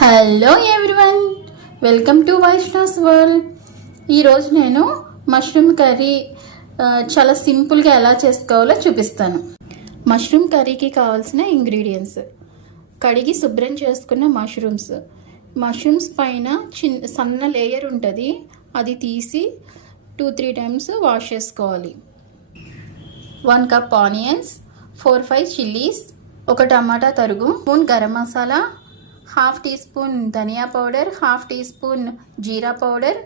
Hello everyone, welcome to Vaishnav's world. ఈరోజు నేను mushroom curry చాలా సింపుల్గా ఎలా చేసుకోవాలో చూపిస్తాను. మష్రూమ్ కర్రీకి కావాల్సిన ఇంగ్రీడియంట్స్: కడిగి శుభ్రం చేసుకున్న మష్రూమ్స్ పైన సన్న లేయర్ ఉంటుంది, అది తీసి 2-3 టైమ్స్ వాష్ చేసుకోవాలి. 1 కప్ ఆనియన్స్, 4-5 చిల్లీస్, 1 టమాటా తరుగు, 1 spoon garam masala, 1/2 teaspoon ధనియా పౌడర్, 1/2 టీ స్పూన్ జీరా పౌడర్,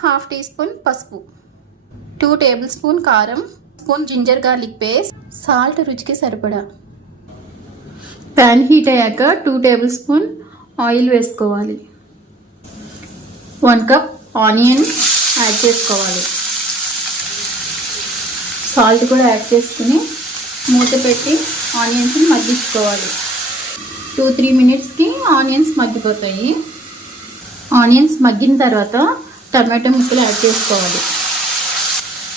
1/2 టీ స్పూన్ పసుపు, 2 టేబుల్ స్పూన్ కారం, spoon ginger garlic paste, salt రుచికి సరిపడా. ప్యాన్ హీట్ అయ్యాక 2 టేబుల్ స్పూన్ ఆయిల్ వేసుకోవాలి. 1 కప్ ఆనియన్ యాడ్ చేసుకోవాలి. సాల్ట్ కూడా యాడ్ చేసుకుని మూత పెట్టి ఆనియన్స్ని మగ్గించుకోవాలి. 2-3 మినిట్స్కి ఆనియన్స్ మగ్గిపోతాయి. ఆనియన్స్ మగ్గిన తర్వాత టమాటో ముక్కలు యాడ్ చేసుకోవాలి.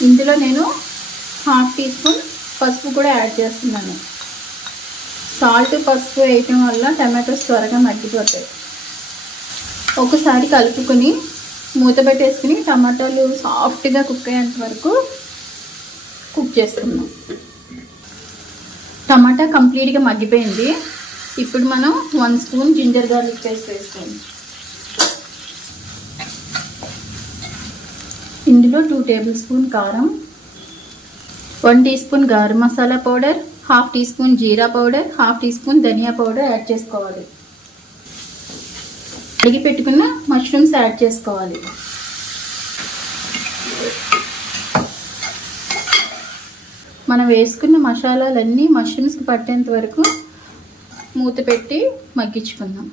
ఇందులో నేను 1/2 టీ స్పూన్ పసుపు కూడా యాడ్ చేస్తున్నాను. సాల్ట్ పసుపు వేయటం వల్ల టమాటోస్ త్వరగా మగ్గిపోతాయి. ఒకసారి కలుపుకొని మూత పెట్టేసుకుని టమాటాలు సాఫ్ట్గా కుక్ అయ్యేంత వరకు కుక్ చేసుకుందాం. టమాటా కంప్లీట్గా మగ్గిపోయింది. ఇప్పుడు మనం 1 స్పూన్ జింజర్ గార్లిక్ పేస్ట్ వేసుకోండి. ఇందులో 2 టేబుల్ స్పూన్ కారం, 1 teaspoon garam masala powder, 1/2 teaspoon జీరా పౌడర్, 1/2 టీ స్పూన్ ధనియా పౌడర్ యాడ్ చేసుకోవాలి. కడిగి పెట్టుకున్న మష్రూమ్స్ యాడ్ చేసుకోవాలి. మనం వేసుకున్న మసాలాలన్నీ మష్రూమ్స్కి పట్టేంత వరకు మూత పెట్టి మగ్గించుకుందాం.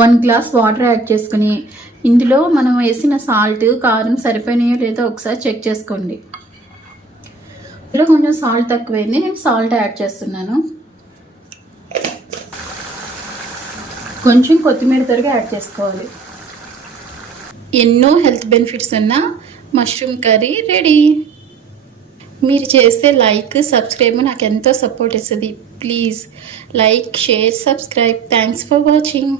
1 గ్లాస్ వాటర్ యాడ్ చేసుకుని ఇందులో మనం వేసిన సాల్ట్ కారం సరిపోయినాయో లేదో ఒకసారి చెక్ చేసుకోండి. ఇందులో కొంచెం సాల్ట్ తక్కువైంది, నేను సాల్ట్ యాడ్ చేస్తున్నాను. కొంచెం కొత్తిమీర తరుగు యాడ్ చేసుకోవాలి. ఎన్నో హెల్త్ బెనిఫిట్స్ ఉన్న మష్రూమ్ కర్రీ రెడీ. మీరు చేసే లైక్, సబ్స్క్రైబ్ నాకు ఎంతో సపోర్ట్ ఇస్తుంది. Please like, share, subscribe. Thanks for watching.